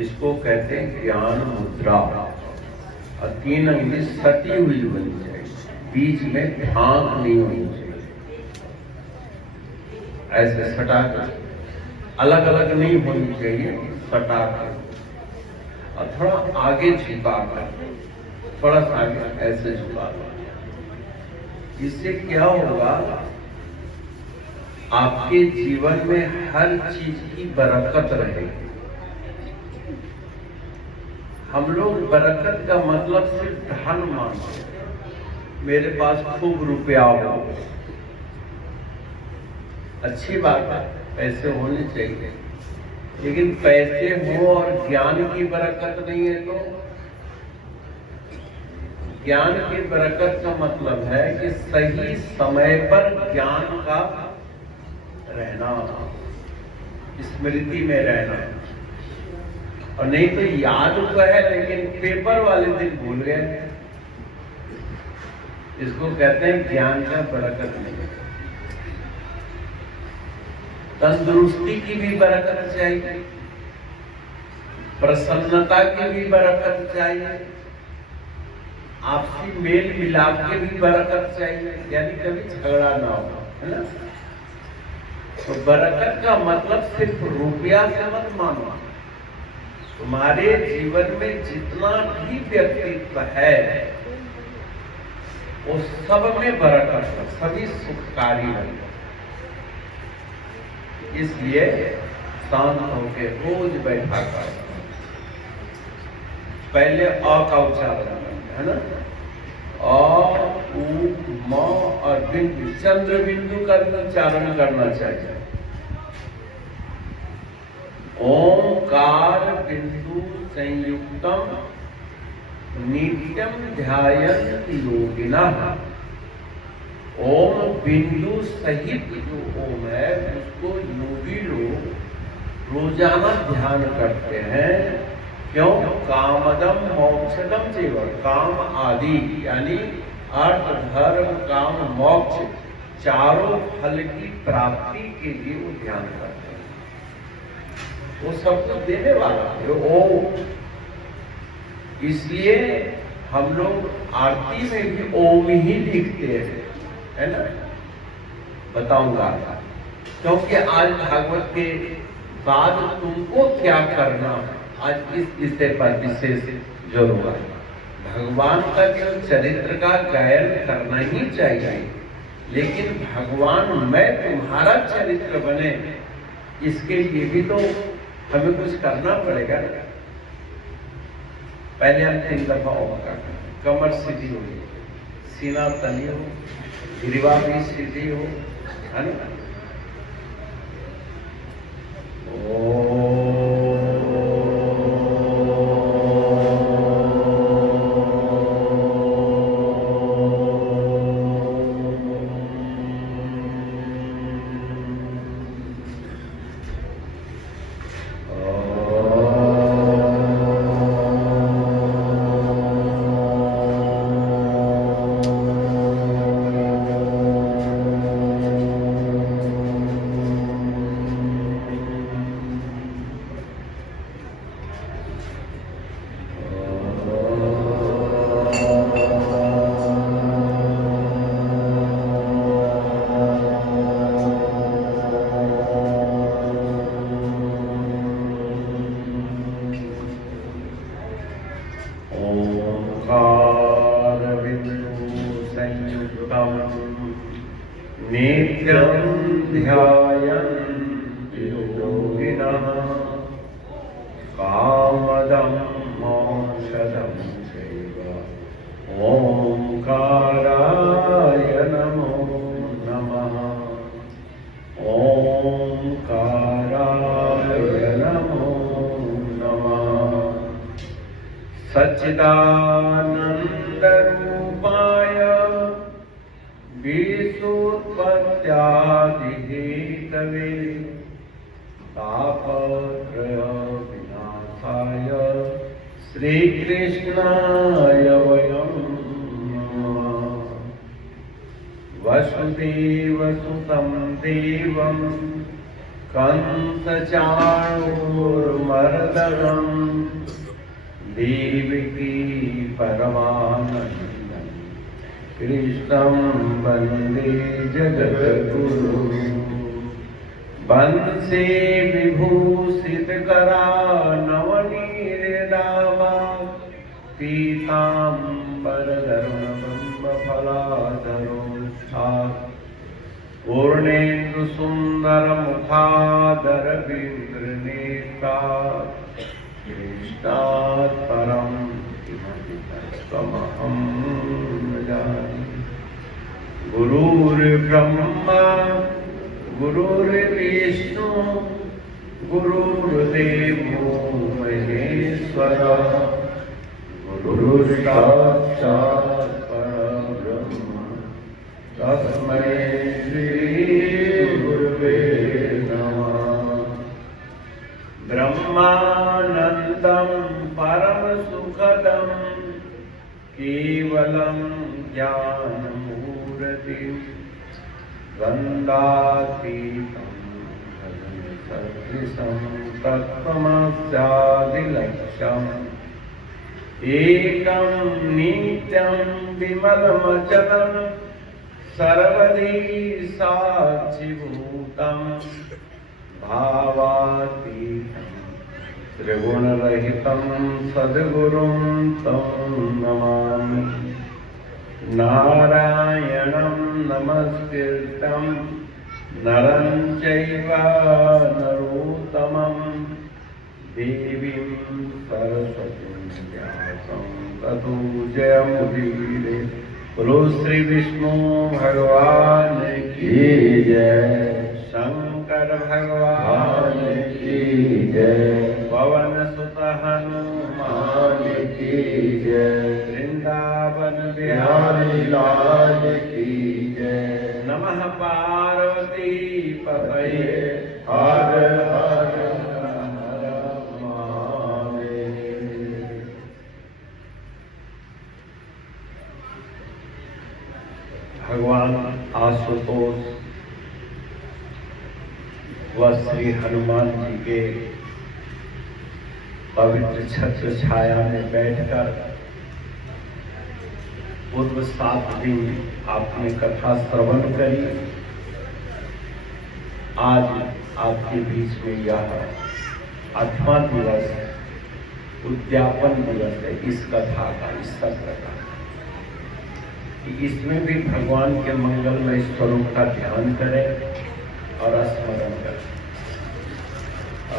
इसको कहते हैं ज्ञान मुद्रा। और 3 अंगुली सटी हुई होनी चाहिए, बीच में फांक नहीं होनी चाहिए। ऐसे सटा कर, अलग अलग नहीं होनी चाहिए, सटा कर और थोड़ा आगे झुका कर, थोड़ा सा आगे ऐसे झुका कर। इससे क्या होगा, आपके जीवन में हर चीज की बरकत रहेगी। हम लोग बरकत का मतलब सिर्फ धन मानते हैं। मेरे पास खूब रुपया हो, अच्छी बात है, पैसे होने चाहिए, लेकिन पैसे हो और ज्ञान की बरकत नहीं है तो ज्ञान की बरकत का मतलब है कि सही समय पर ज्ञान का रहना, स्मृति में रहना। और नहीं तो याद तो है लेकिन पेपर वाले दिन भूल गए। इसको कहते हैं ज्ञान का बरकत नहीं। तंदुरुस्ती की भी बरकत चाहिए, प्रसन्नता की भी बरकत चाहिए, आपसी मेल मिलाप की भी बरकत चाहिए, यानी कभी झगड़ा ना हो, है ना। तो बरकत का मतलब सिर्फ रुपया से मत मानो। तुम्हारे जीवन में जितना भी व्यक्तित्व है वो सब में बरकत है, सभी सुखकारी है। इसलिए शांत होकर रोज बैठा कर पहले अ का उच्चारण है ना, अ उ म और बिंदु, चंद्र बिंदु का भी उच्चारण करना चाहिए। ओंकार बिंदु संयुक्तम नित्यम ध्यायन्ति योगिनः। ओम बिंदु सहित जो ओम है उसको योगी लोग रोजाना ध्यान करते हैं। क्यों? कामदम मोक्षदम जीवन, काम आदि यानी अर्थ धर्म काम मोक्ष चारों फल की प्राप्ति के लिए वो ध्यान करते हैं। वो सब कुछ देने वाला है ओम। इसलिए हम लोग आरती में भी ओम ही लिखते हैं, है ना। बताऊंगा क्योंकि आज भागवत के बाद तुमको क्या करना, आज इस विषय पर विशेष जोर हुआ। भगवान का जो चरित्र का गायन करना ही चाहिए, लेकिन भगवान मैं तुम्हारा चरित्र बने इसके लिए भी तो हमें कुछ करना पड़ेगा। पहले हम 3 दफा ओम करते, कमर सीधी हो, सीना तनी हो, गिरवा भी सीधी हो, है ना। नित्यं ध्यायन्ति योगिनः कामदं मोक्षदं चैव। ओंकाराय नमो नमः, ओंकाराय नमो नमः। सच्चिदानन्दरूपाय विश्वोत्पत्त्यादिहेतवे तापत्रय विनाशाय श्रीकृष्णाय वयं नमः। वसुदेवसुतं देवं कंसचाणूरमर्दनम् देवकी परमानन्दम् कृष्णं वन्दे जगद्गुरुं वंशे विभूषितकरानवनीरदामा पीताम्बरधरुणबिम्बफलाधरो पूर्णेन्दुसुन्दरमुखादरविन्द्रनेत्रा कृष्णात् परं किमपि तत्त्वमहं न जाने। गुरुर्ब्रह्मा गुरुर्विष्णु गुरुर्देवो महेश्वरः गुरुर्साक्षात् परब्रह्म तस्मै श्री गुरुवे नमः। ब्रह्मानन्दं परमसुखदं केवलं ज्ञानमूर्तिं वन्दातीतं सदृशं तत्त्वमस्यादिलक्ष्यम् एकं नित्यं विमलमचलं सर्वदी साक्षिभूतं भावातीतं त्रिगुणरहितं सद्गुरुं तं नमामि। नारायणं नमस्कृतं नरं चैव नरोत्तमं देवीं सरस्वतीं व्यासं ततो जयमुदीरये। बोलो श्री विष्णु भगवान की जय, शंकर भगवान की जय, पवन सुत हनुमान की जय, वृंदावन बिहारी लाल की जय। नमः पार्वती पतये हर हर भगवान आशुतोष व श्री हनुमान जी के पवित्र छत्र छाया में बैठकर पूर्व 7 दिन आपने कथा श्रवण करी। आज आपके बीच में यह 8वां दिवस उद्यापन दिवस है इस कथा का, इस सत्र का। इसमें भी भगवान के मंगलमय स्वरूप का ध्यान करें और स्मरण करें।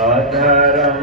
अधरम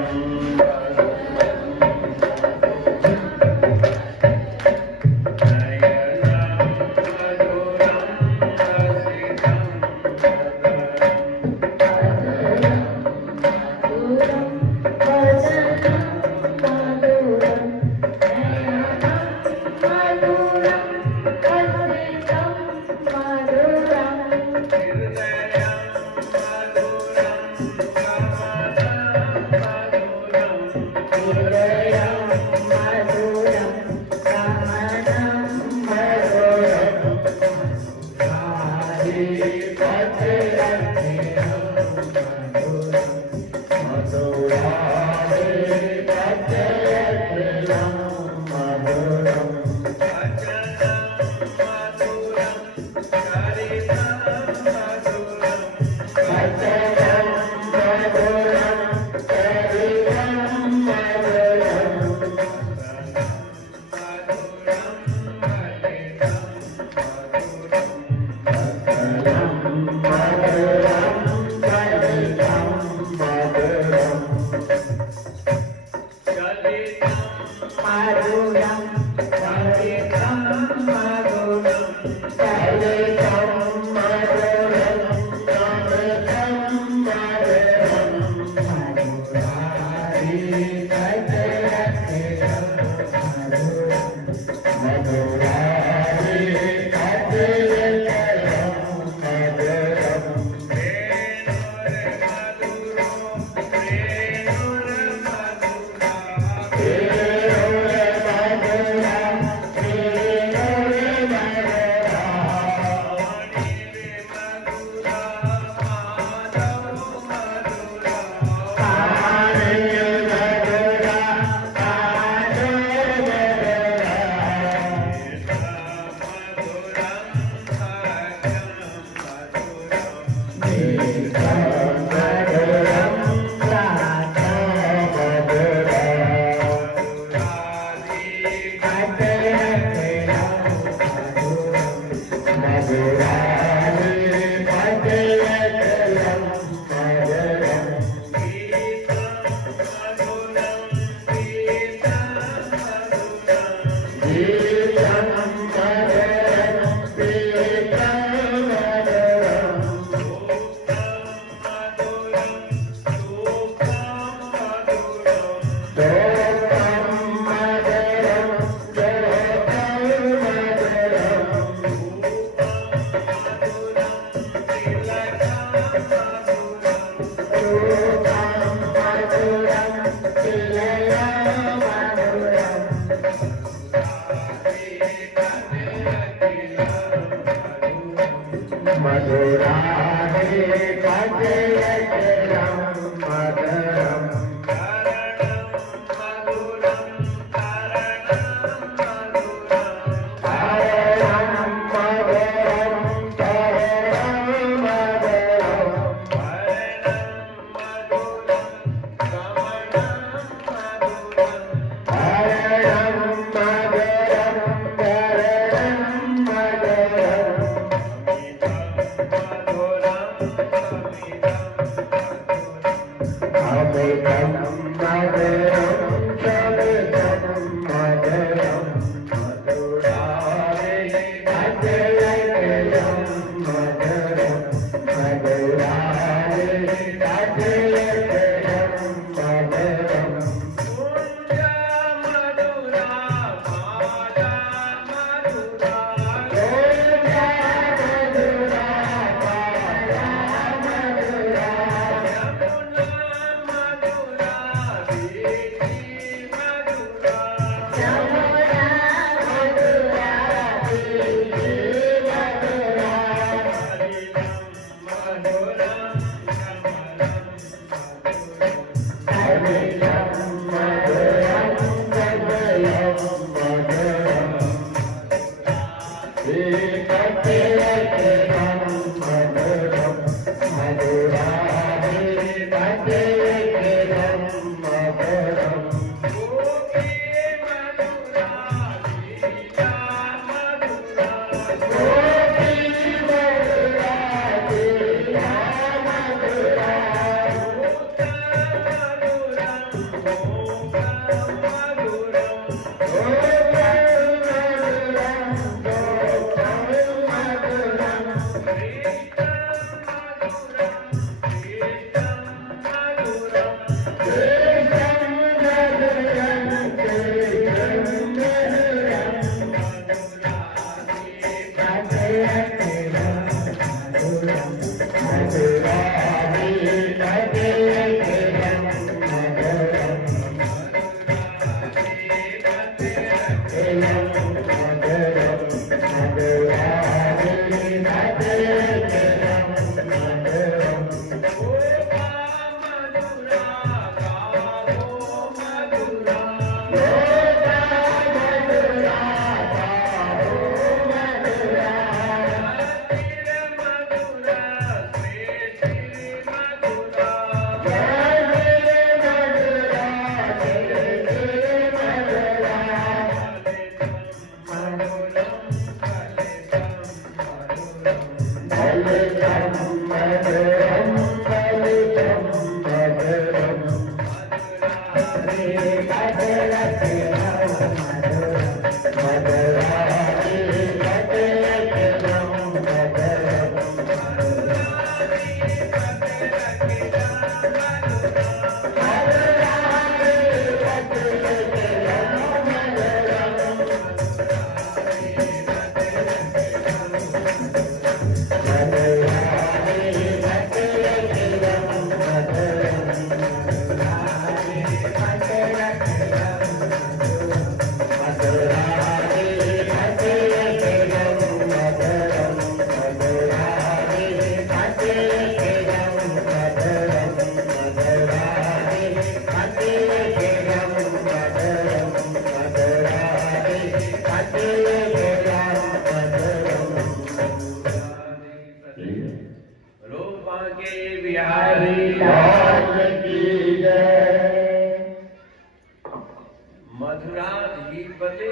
मधुराधिपति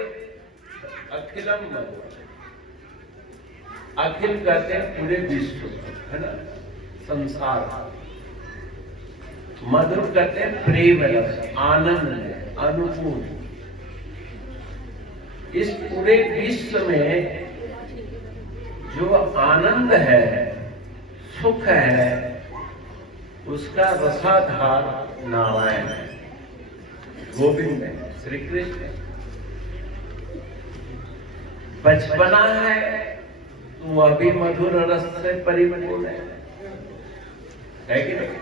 अखिलम मधुर। अखिल कहते हैं पूरे विश्व, है ना, संसार। मधुर कहते हैं प्रेम रस, आनंद है, अनुकूल। इस पूरे विश्व में जो आनंद है, सुख है, उसका रसाधार नारायण है, गोविंद है, श्री कृष्ण है। बचपना है तो वह भी मधुर रस से परिपूर्ण है कि नहीं?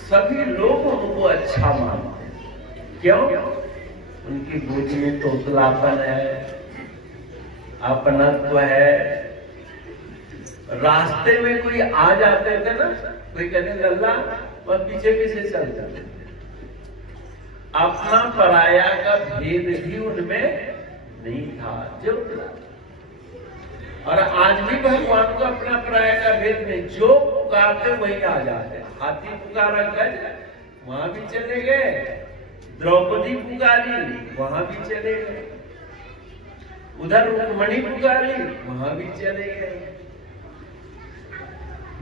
सभी लोग उनको अच्छा मानते हैं। क्यों? उनकी बुद्धि में तोतलापन है, अपनत्व है। रास्ते में कोई आ जाते थे ना, कोई कहते लल्ला, वह पीछे पीछे चल जाते। अपना पराया का भेद भी उनमें नहीं था, जो और आज भी भगवान को अपना पराया का भेद नहीं। जो पुकारते वही आ जाते। हाथी पुकारा गज, वहां भी चले गए। द्रौपदी पुकारी, वहां भी चले गए। उधर रुक्मणी पुकारी, वहां भी चले गए।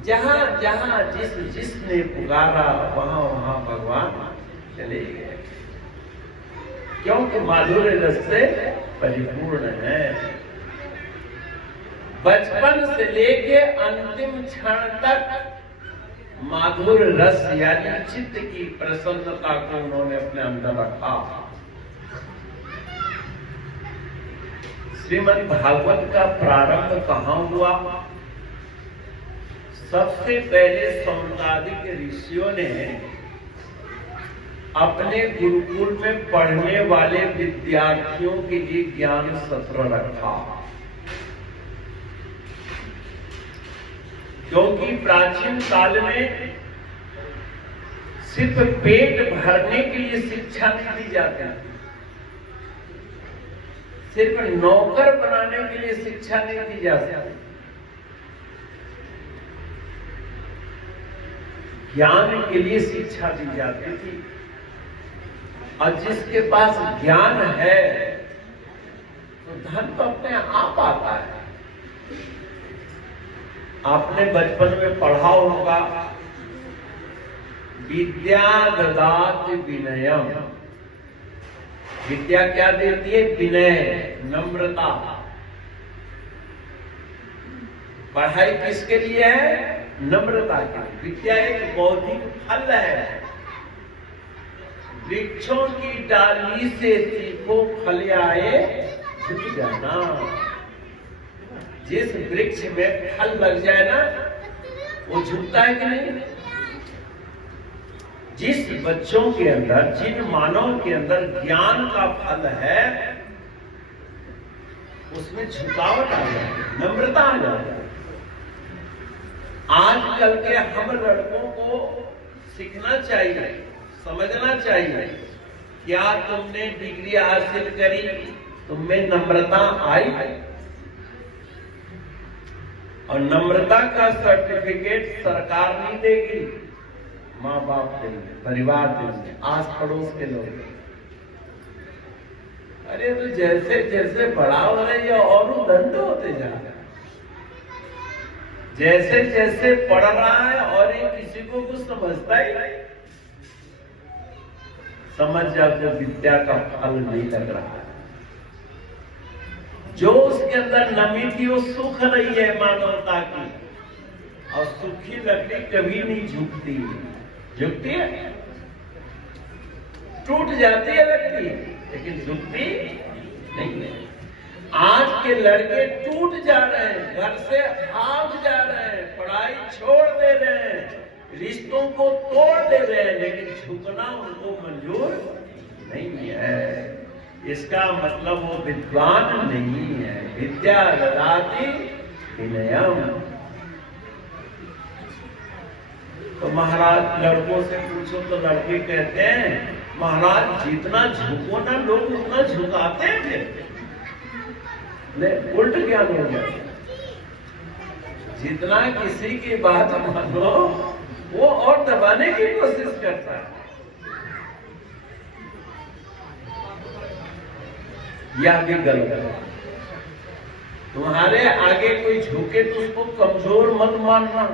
जहां जहां जिसने पुकारा, वहां वहां भगवान चले गए। क्योंकि माधुर्य रस से परिपूर्ण है। बचपन से लेके अंतिम क्षण तक माधुर रस यानी चित्त की प्रसन्नता को उन्होंने अपने अंदर रखा। श्रीमद् भागवत का प्रारंभ कहाँ हुआ? सबसे पहले सौनकादिक ऋषियों ने अपने गुरुकुल में पढ़ने वाले विद्यार्थियों के लिए ज्ञान सत्र रखा। क्योंकि प्राचीन काल में सिर्फ पेट भरने के लिए शिक्षा नहीं दी जाती, सिर्फ नौकर बनाने के लिए शिक्षा नहीं दी जाती। ज्ञान के लिए शिक्षा दी जाती थी। और जिसके पास ज्ञान है तो धन तो अपने आप आता है। आपने बचपन में पढ़ा होगा, विद्या ददाति विनयम। विद्या क्या देती है? विनय, नम्रता। पढ़ाई किसके लिए है? नम्रता के लिए। विद्या एक बौद्धिक फल है। वृक्षों की डाली से सीखो फल आए झुक जाना। जिस वृक्ष में फल लग जाए ना, वो झुकता है कि नहीं? जिस बच्चों के अंदर, जिन मानव के अंदर ज्ञान का फल है, उसमें झुकावट आ जाए, नम्रता आ जाए। आजकल के हम लड़कों को सीखना चाहिए, समझना चाहिए। क्या तुमने डिग्री हासिल करी, तुममें नम्रता आई? और नम्रता का सर्टिफिकेट सरकार नहीं देगी, माँ बाप देंगे, परिवार देंगे, आस पड़ोस के लोग। अरे तो जैसे जैसे बड़ा हो रहा है और दंड होते जा रहा है। जैसे जैसे पढ़ रहा है और ये किसी को कुछ समझता ही नहीं। समझ जाओ विद्या का फल नहीं लग रहा है। जो उसके अंदर नमी थी वो सूख रही है मानवता की, और सूखी लकड़ी कभी नहीं झुकती। झुकती है, टूट जाती है लकड़ी, लेकिन झुकती नहीं है। आज के लड़के टूट जा रहे हैं, घर से भाग जा रहे हैं, पढ़ाई छोड़ दे रहे हैं, रिश्तों को तोड़ दे रहे हैं, लेकिन झुकना उनको मंजूर नहीं है। इसका मतलब वो विद्वान नहीं है। विद्या ददाति विनयम। तो महाराज लड़कों से पूछो तो लड़के कहते हैं, महाराज जितना झुको ना लोग उतना झुकाते थे। उल्ट ज्ञान हो गया। जितना किसी की बात मानो वो और दबाने की कोशिश करता है। यह भी गलत है। तुम्हारे आगे कोई झुके तो उसको कमजोर मत मानना।